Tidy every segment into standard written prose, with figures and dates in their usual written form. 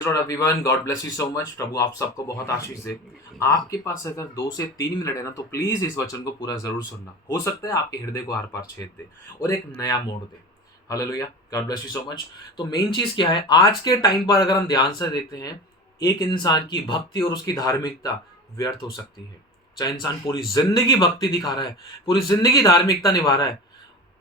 Everyone, God bless you so much. प्रभु आप सबको बहुत आशीष दे। आपके पास अगर 2 से 3 मिनट है ना, तो प्लीज इस वचन को पूरा जरूर सुनना। हो सकता है आपके हृदय को आर पार छेद दे और एक नया मोड़ दे। Hallelujah, God bless you so much. तो मेन चीज क्या है, आज के टाइम पर अगर हम ध्यान से देखते हैं, एक इंसान की भक्ति और उसकी धार्मिकता व्यर्थ हो सकती है। चाहे इंसान पूरी जिंदगी भक्ति दिखा रहा है, पूरी जिंदगी धार्मिकता निभा रहा है,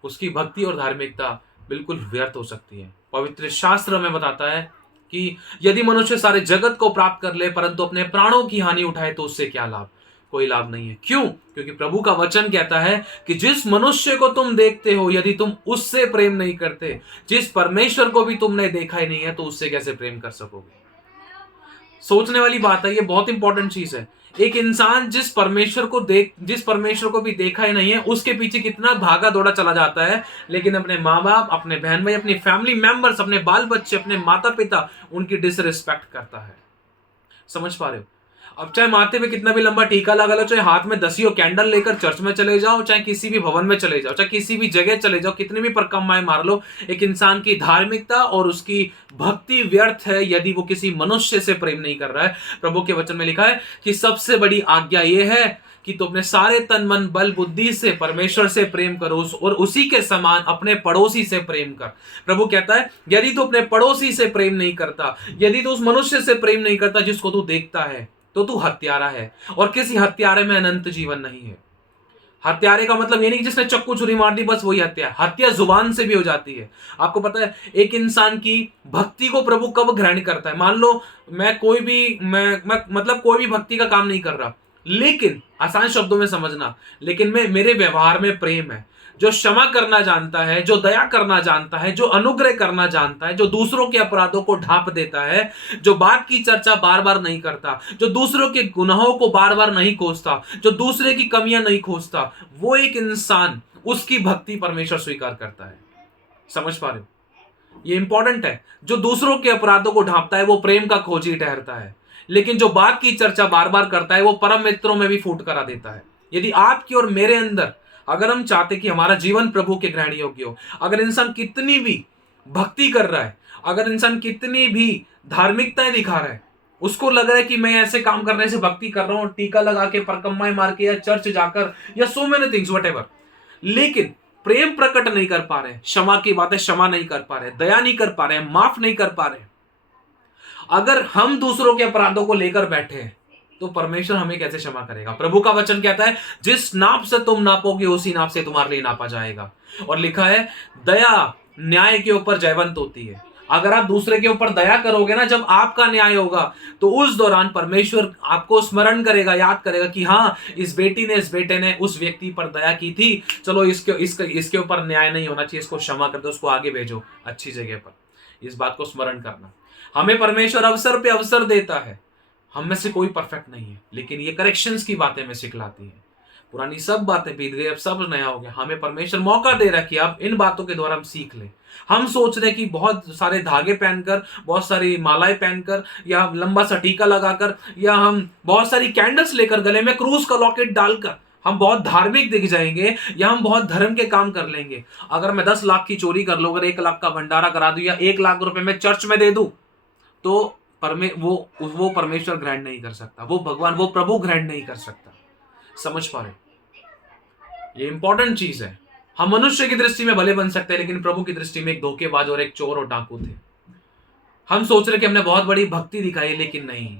उसकी भक्ति और धार्मिकता बिल्कुल व्यर्थ हो सकती है। पवित्र शास्त्र में बताता है कि यदि मनुष्य सारे जगत को प्राप्त कर ले परंतु अपने प्राणों की हानि उठाए तो उससे क्या लाभ? कोई लाभ नहीं है। क्यों? क्योंकि प्रभु का वचन कहता है कि जिस मनुष्य को तुम देखते हो, यदि तुम उससे प्रेम नहीं करते, जिस परमेश्वर को भी तुमने देखा ही नहीं है, तो उससे कैसे प्रेम कर सकोगे? सोचने वाली बात है, ये बहुत इंपॉर्टेंट चीज है। एक इंसान जिस परमेश्वर को भी देखा ही नहीं है, उसके पीछे कितना भागा दौड़ा चला जाता है, लेकिन अपने माँ बाप, अपने बहन भाई, अपनी फैमिली मेंबर्स, अपने बाल बच्चे, अपने माता पिता, उनकी डिसरिस्पेक्ट करता है। समझ पा रहे हो? अब चाहे माथे पे कितना भी लंबा टीका लगा लो, चाहे हाथ में 10 कैंडल लेकर चर्च में चले जाओ, चाहे किसी भी भवन में चले जाओ, चाहे किसी भी जगह चले जाओ, कितने भी परकम्माएं मार लो, एक इंसान की धार्मिकता और उसकी भक्ति व्यर्थ है यदि वो किसी मनुष्य से प्रेम नहीं कर रहा है। प्रभु के वचन में लिखा है कि सबसे बड़ी आज्ञा यह है कि तू अपने सारे तन मन बल बुद्धि से परमेश्वर से प्रेम करो और उसी के समान अपने पड़ोसी से प्रेम कर। प्रभु कहता है यदि तू अपने पड़ोसी से प्रेम नहीं करता, यदि तू उस मनुष्य से प्रेम नहीं करता जिसको तू देखता है, तो तू हत्यारा है। और किसी हत्यारे में अनंत जीवन नहीं है। हत्यारे का मतलब ये नहीं कि जिसने चक्कू छुरी मार दी बस वही हत्या। हत्या जुबान से भी हो जाती है। आपको पता है एक इंसान की भक्ति को प्रभु कब ग्रहण करता है? मान लो मैं मतलब कोई भी भक्ति का काम नहीं कर रहा, लेकिन आसान शब्दों में समझना, लेकिन मेरे व्यवहार में प्रेम है, जो क्षमा करना जानता है, जो दया करना जानता है, जो अनुग्रह करना जानता है, जो दूसरों के अपराधों को ढांप देता है, जो बात की चर्चा बार बार नहीं करता, जो दूसरों के गुनाहों को बार बार नहीं खोजता, जो दूसरे की कमियां नहीं खोजता, वो एक इंसान, उसकी भक्ति परमेश्वर स्वीकार करता है। समझ पा रहे हो? ये इंपॉर्टेंट है। जो दूसरों के अपराधों को ढांपता है वो प्रेम का खोजी ठहरता है, लेकिन जो बात की चर्चा बार बार करता है वो परम मित्रों में भी फूट करा देता है। यदि आपकी और मेरे अंदर, अगर हम चाहते कि हमारा जीवन प्रभु के ग्रहण योग्य हो, अगर इंसान कितनी भी भक्ति कर रहा है, अगर इंसान कितनी भी धार्मिकताएं दिखा रहा है, उसको लग रहा है कि मैं ऐसे काम करने से भक्ति कर रहा हूं, टीका लगा के, परकम्माएं मार के, या चर्च जाकर, या सो मेनी थिंग्स वट, लेकिन प्रेम प्रकट नहीं कर पा रहे, क्षमा की बातें क्षमा नहीं कर पा रहे, दया नहीं कर पा रहे, माफ नहीं कर पा रहे, अगर हम दूसरों के अपराधों को लेकर बैठे हैं, तो परमेश्वर हमें कैसे क्षमा करेगा? प्रभु का वचन कहता है जिस नाप से तुम नापोगे उसी नाप से तुम्हारे लिए नापा जाएगा। और लिखा है दया न्याय के ऊपर जयवंत होती है। अगर आप दूसरे के ऊपर दया करोगे ना, जब आपका न्याय होगा, तो उस दौरान परमेश्वर आपको स्मरण करेगा, याद करेगा कि हाँ, इस बेटी ने, इस बेटे ने उस व्यक्ति पर दया की थी, चलो इसके ऊपर न्याय नहीं होना चाहिए, इसको क्षमा कर दो, उसको आगे भेजो अच्छी जगह पर। इस बात को स्मरण करना। हमें परमेश्वर अवसर पे अवसर देता है। हम में से कोई परफेक्ट नहीं है, लेकिन ये करेक्शंस की बातें हमें सिखलाती है। पुरानी सब बातें बीत गई, अब सब नया हो गया। हमें परमेश्वर मौका दे रहा है कि अब इन बातों के द्वारा हम सीख लें। हम सोच रहे हैं कि बहुत सारे धागे पहनकर, बहुत सारी मालाएं पहनकर, या लंबा सा टीका लगाकर, या हम बहुत सारी कैंडल्स लेकर, गले में क्रूस का लॉकेट डालकर हम बहुत धार्मिक दिख जाएंगे, या हम बहुत धर्म के काम कर लेंगे। अगर मैं 10 लाख की चोरी कर लूं, अगर 1 लाख का भंडारा करा दूं, या 1 लाख रुपए मैं चर्च में दे दूं, तो वो परमेश्वर ग्रहण नहीं कर सकता, वो भगवान, वो प्रभु ग्रहण नहीं कर सकता। समझ पा रहे? ये इंपॉर्टेंट चीज है। हम मनुष्य की दृष्टि में भले बन सकते हैं, लेकिन प्रभु की दृष्टि में एक धोखेबाज और एक चोर और डाकू थे। हम सोच रहे कि हमने बहुत बड़ी भक्ति दिखाई, लेकिन नहीं,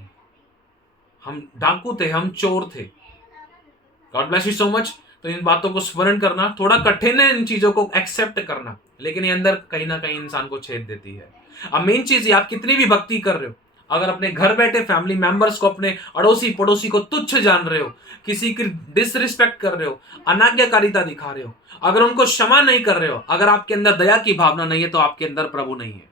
हम डाकू थे, हम चोर थे। God bless you so much. तो इन बातों को स्मरण करना थोड़ा कठिन है, इन चीजों को एक्सेप्ट करना, लेकिन ये अंदर कहीं ना कहीं इंसान को छेद देती है। अब मेन चीज ये, आप कितनी भी भक्ति कर रहे हो, अगर अपने घर बैठे फैमिली मेंबर्स को, अपने अड़ोसी पड़ोसी को तुच्छ जान रहे हो, किसी की डिसरिस्पेक्ट कर रहे हो, अनाज्ञाकारिता दिखा रहे हो, अगर उनको क्षमा नहीं कर रहे हो, अगर आपके अंदर दया की भावना नहीं है, तो आपके अंदर प्रभु नहीं है।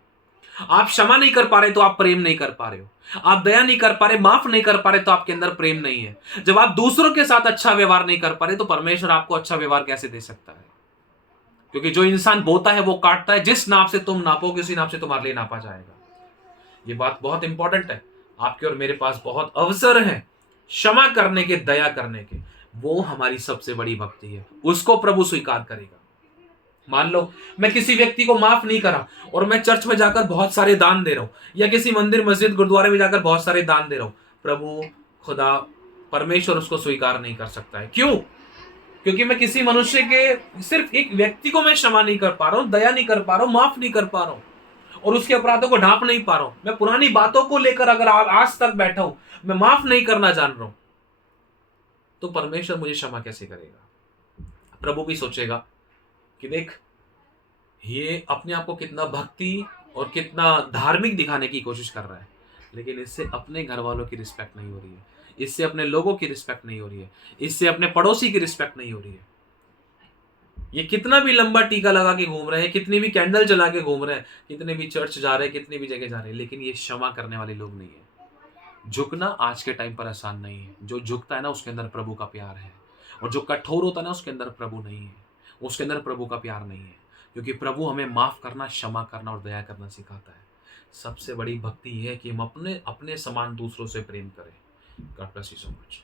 आप क्षमा नहीं कर पा रहे तो आप प्रेम नहीं कर पा रहे हो। आप दया नहीं कर पा रहे, माफ नहीं कर पा रहे, तो आपके अंदर प्रेम नहीं है। जब आप दूसरों के साथ अच्छा व्यवहार नहीं कर पा रहे, तो परमेश्वर आपको अच्छा व्यवहार कैसे दे सकता है? क्योंकि जो इंसान बोता है वो काटता है। जिस नाप से तुम नापोगे उसी नाप से तुम्हारे लिए नापा जाएगा। ये बात बहुत इंपॉर्टेंट है। आपके और मेरे पास बहुत अवसर है क्षमा करने के, दया करने के। वो हमारी सबसे बड़ी भक्ति है, उसको प्रभु स्वीकार करेगा। मान लो मैं किसी व्यक्ति को माफ नहीं करा और मैं चर्च में जाकर बहुत सारे दान दे रहा हूं, या किसी मंदिर मस्जिद गुरुद्वारे में जाकर बहुत सारे दान दे रहा हूं, प्रभु खुदा परमेश्वर उसको स्वीकार नहीं कर सकता है। क्यों? क्योंकि मैं किसी मनुष्य के, सिर्फ एक व्यक्ति को मैं क्षमा नहीं कर पा रहा हूं, दया नहीं कर पा रहा हूं, माफ नहीं कर पा रहा हूं, और उसके अपराधों को ढांप नहीं पा रहा हूं। मैं पुरानी बातों को लेकर अगर आज तक बैठा हूं, मैं माफ नहीं करना जान रहा हूं, तो परमेश्वर मुझे क्षमा कैसे करेगा? प्रभु भी सोचेगा कि देख, ये अपने आप को कितना भक्ति और कितना धार्मिक दिखाने की कोशिश कर रहा है, लेकिन इससे अपने घर वालों की रिस्पेक्ट नहीं हो रही है, इससे अपने लोगों की रिस्पेक्ट नहीं हो रही है, इससे अपने पड़ोसी की रिस्पेक्ट नहीं हो रही है। ये कितना भी लंबा टीका लगा के घूम रहे हैं, कितनी भी कैंडल जला के घूम रहे हैं, कितने भी चर्च जा रहे हैं, कितनी भी जगह जा रहे हैं, लेकिन ये क्षमा करने वाले लोग नहीं है। झुकना आज के टाइम पर आसान नहीं है। जो झुकता है ना, उसके अंदर प्रभु का प्यार है, और जो कठोर होता है ना, उसके अंदर प्रभु नहीं है, उसके अंदर प्रभु का प्यार नहीं है। क्योंकि प्रभु हमें माफ करना, क्षमा करना और दया करना सिखाता है। सबसे बड़ी भक्ति यह है कि हम अपने अपने समान दूसरों से प्रेम करें। God bless you so much.